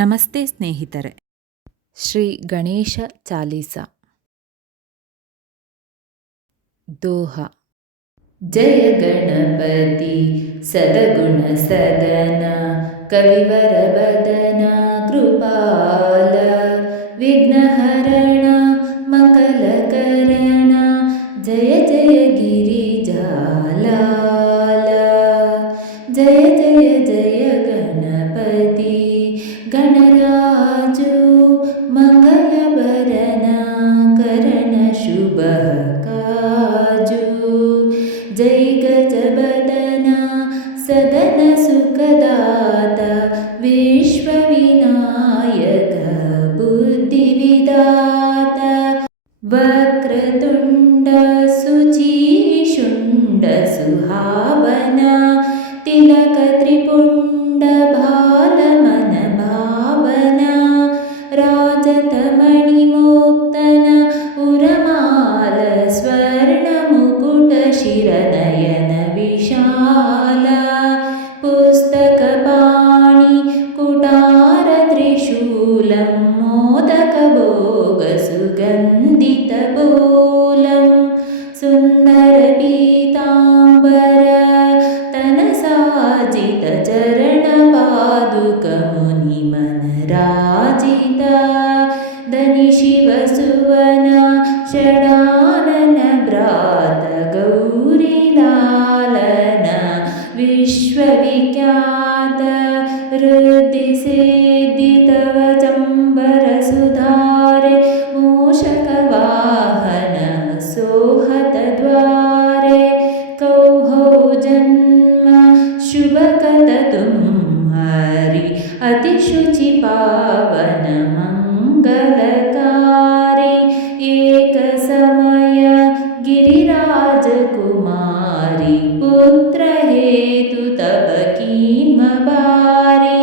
ನಮಸ್ತೆ ಸ್ನೇಹಿತರೆ. ಶ್ರೀ ಗಣೇಶ ಚಾಲೀಸ. ದೋಹ. ಜಯ ಗಣಪತಿ ಸದಗುಣ ಸದನ ಕವಿವರ ಬದನ ಕೃಪಾಲ ವಿಘ್ನಹರಣ ಮಂಗಲಕರಣ ಜಯ ಜಯ ಗಿರಿಜಾಲಾಲ ಜಯ ಜಯ ಜಯ ಗಣಪತಿ ಗಣರಾಜು ಮಂಗಲಭರಣ ಕರಣ ಶುಭ ಕಾಜು ಜೈ ಗಜಬದನ ಸದನ ಸುಖದಾತ ವಿಶ್ವವಿನಾಯಕ ಬುದ್ಧಿವಿದಾತ ವಕ್ರತುಂಡ ಸುಚೀಶುಂಡ ಸುಹಾವನ ತಿಲಕ ತ್ರಿಪುಂಡ ಬಾಲಮನ ಭಾವನ ರಾಜತಮಣಿ ಮೋಕ್ತನ ಉರಮಾಲ ಸ್ವರ್ಣ ಮುಕುಟ ಶಿರನಯನ ವಿಶಾಲ ಪುಸ್ತಕ ಪಾಣಿ ಕುಟಾರ ತ್ರಿಶೂಲಂ ಮೋದಕ ಭೋಗ ಸುಗಂಧಿತ ಬೋಲಂ ಸುಂದರ ಪೀತಾಂಬರ ತನ ಸಾಜಿತ ಚರಣ ಪಾದುಕ ಮುನಿ ಮನರಾಜಿತ ಧನಿ ಶಿವ ಸುವನ ಷಡಾನನ ಭ್ರಾತ ಗೌರಿ ಲಾಲನ ವಿಶ್ವವಿಖ್ಯಾತ ವೃದ್ಧಿ ಸೇದಿತವ ಚಂಬರ ಸುಧಾರೆ ಮೂಷಕ ವಾಹನ ಸೋಹತ ದ್ವಾರೆ ಕೌಹೌ ಜನ್ಮ ಶುಭಕದ तुम्हारी अति शुचि पावन मंगलकारी एक समय गिरिराज कुमारी पुत्र हेतु तब कीन बारी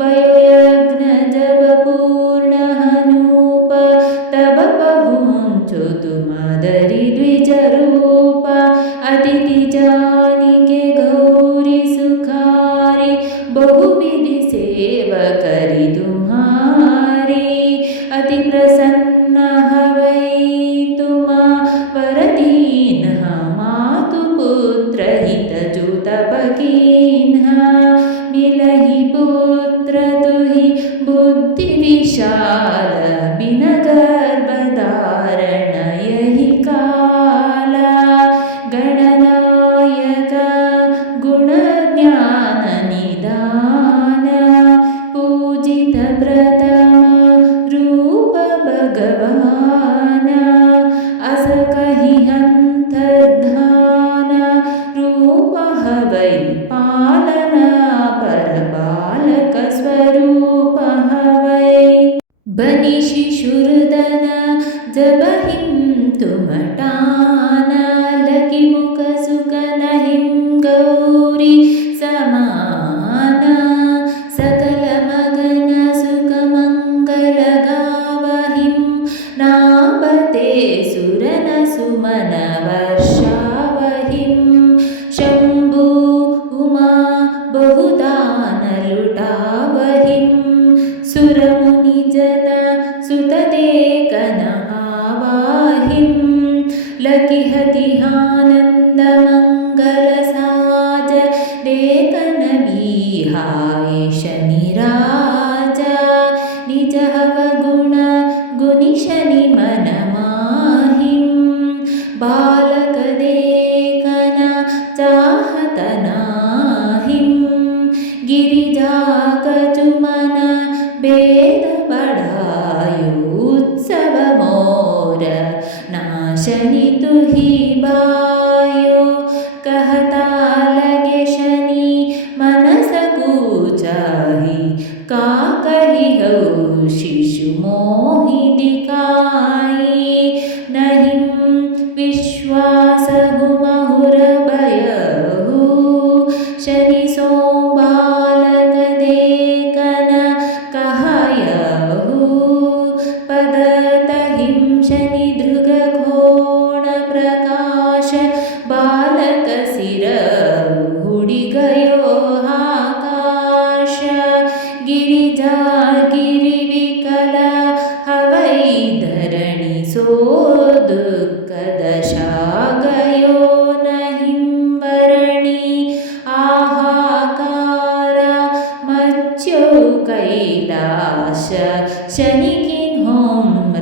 वयोयज्ञ जब पूर्ण हनूप तब पहुँचो तुम दरि द्विज रूप अतिथि जानिके गौरी सुखारी बहुविधि सेवा करी तुम्हारी अति प्रसन्न हवै तुम वरदीन मातु पुत्र हित जो तब कीन्ह मिलहि पुत्र तुहि बुद्धि विशाल बिन गर्भ धारण यही काल गणनायक गुण ज्ञान निदान पूजित प्रथम रूप भगवान अस कहि अंतर्धान रूप हवै पालन पर बालक स्वरूप हवै बनि शिशुर्दन जब हिम तुम टान लकी मुख सुख नहिं गौरी समान सकल मगन सुख मंगल गावहिं नाबते सुरन सुमन वर्षावहिं शंभु उमा बहुदान लुटावहिं सुरमुनि जन सुत देखन आवाहिं लकिहति आनंद मंगल साज देखन बिहाय शनि राजा निज हव गुण गुनि शनि मन माहिं बालक देखन चाहत नाहिं गिरिजा कचुमन भेद बढ़ायो उत्सव मोर नाशनि तुहि बायो कहता लगे शनि मनस कूचाहि का कहि हौ शिशु मोहि दिखाई नहीं विश्वास हुमहुर भयहु शनि सो बालक देखन कहायहु पदतहिं शनि धृग घोण प्रकाश बालक सिर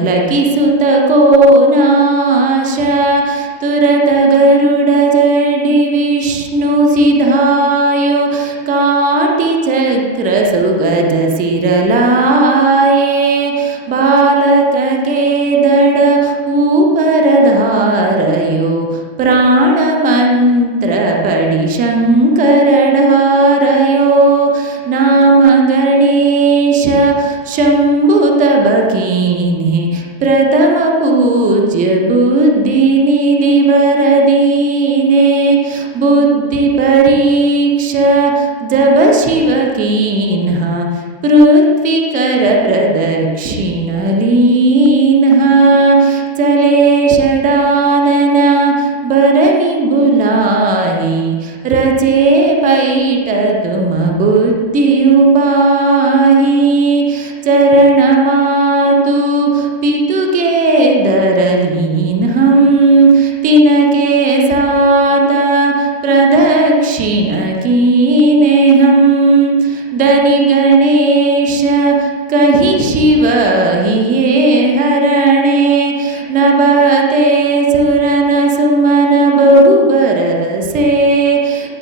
पुलकिसुत को नाश तुरत गरुड जडि विष्णु सिधायो काटि चक्र सुगज सिरलाये बालक के दड़ ऊपर धारयो प्राण मंत्र पढ़ि शंकर ढारयो नाम गणेश शंभु तब कीन्हे प्रथम पूज्य बुद्धि निधि वर दीने बुद्धि परीक्षा जब शिव कीन्हा पृथ्वी कर प्रदक्षिण लीन्हा चले षडानन बरनि बुलाही रचे पैठ तुम बुद्धि उपाही चरण मातु पितु के दरलीन हम तिनके साथ प्रदक्षिण कीने हम धनि गणेश कहि शिव हिये हरणे नभते सुरन सुमन बहु बरसे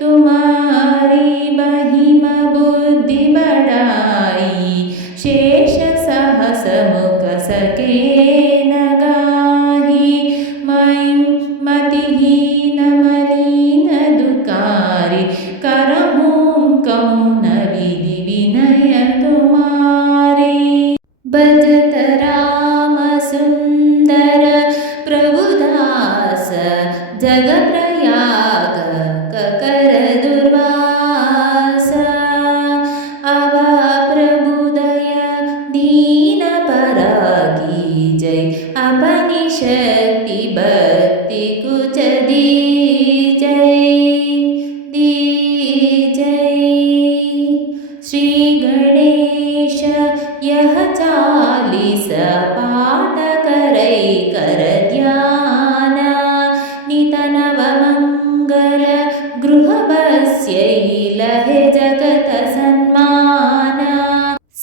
तुम्हारी महिमा बुद्धि बढ़ाई शेष सहस मुख सके न गाही मतिहीन मलिन दुकारी करहूँ कौन विधि विनय तुम्हारी भजत राम सुंदर प्रभुदास जग प्रयाग कर दुर्वास अब प्रभुदय दीन परागी जय अपनी शक्ति भक्ति कुछ दी जय श्री गणेश यह 40 पाठ करै कर ध्यान नित नव मंगल गृह बस्यै लहे जगत सन्मान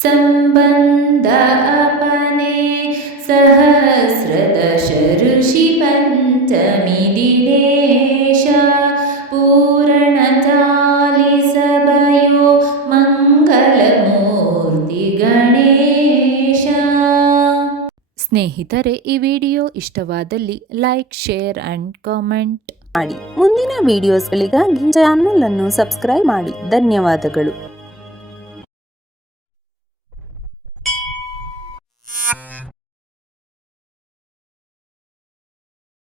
संबंध अपने सहस्र दश ऋषि पंचमी दिनेश पूर्ण 40 भयो मंगल ಮೂರ್ತಿ ಗಣೇಶ. ಸ್ನೇಹಿತರೆ, ಈ ವಿಡಿಯೋ ಇಷ್ಟವಾದಲ್ಲಿ ಲೈಕ್, ಶೇರ್ ಆ್ಯಂಡ್ ಕಾಮೆಂಟ್ ಮಾಡಿ. ಮುಂದಿನ ವಿಡಿಯೋಸ್ಗಳಿಗಾಗಿ ಚಾನಲ್ ಅನ್ನು ಸಬ್ಸ್ಕ್ರೈಬ್ ಮಾಡಿ. ಧನ್ಯವಾದಗಳು.